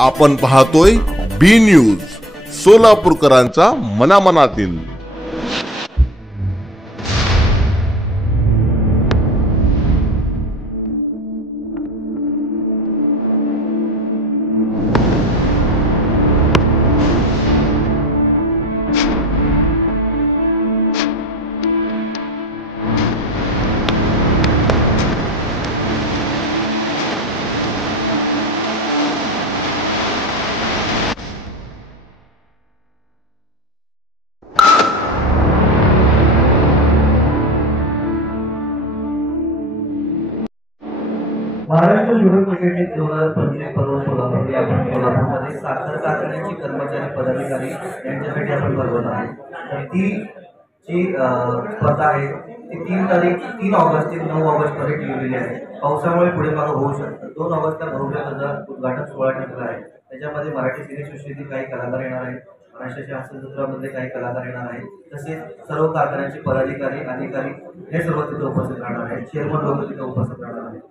आपण पाहतोय बी news, सोलापूरकरांचा मनामनातील। Maharashtra judo cricket 2025 पर्व सोलापूर या सोलापूरमध्ये साखर कारखान्याचे कर्मचारी पदाधिकारी यांच्यासाठी आपण भरवत आहोत। तर ती जी स्पर्धा आहे ती 3 ऑगस्ट ते 9 ऑगस्ट मध्ये ठेवलेली आहे। पावसामुळे पुढे मागे होऊ शकतं। 2 ऑगस्टला भव्य उद्घाटन सोहळा ठेवला आहे। त्याच्यामध्ये मराठी सिनेसृष्टीतील काही कलाकार येणार आहेत, महाराष्ट्राच्या हास्यचित्रामधले काही कलाकार येणार आहेत, तसेच सर्व कारखान्याचे पदाधिकारी अधिकारी हे सर्व तिथे उपस्थित राहणार आहेत। चेअरमन लोक तिथे उपस्थित राहणार आहेत।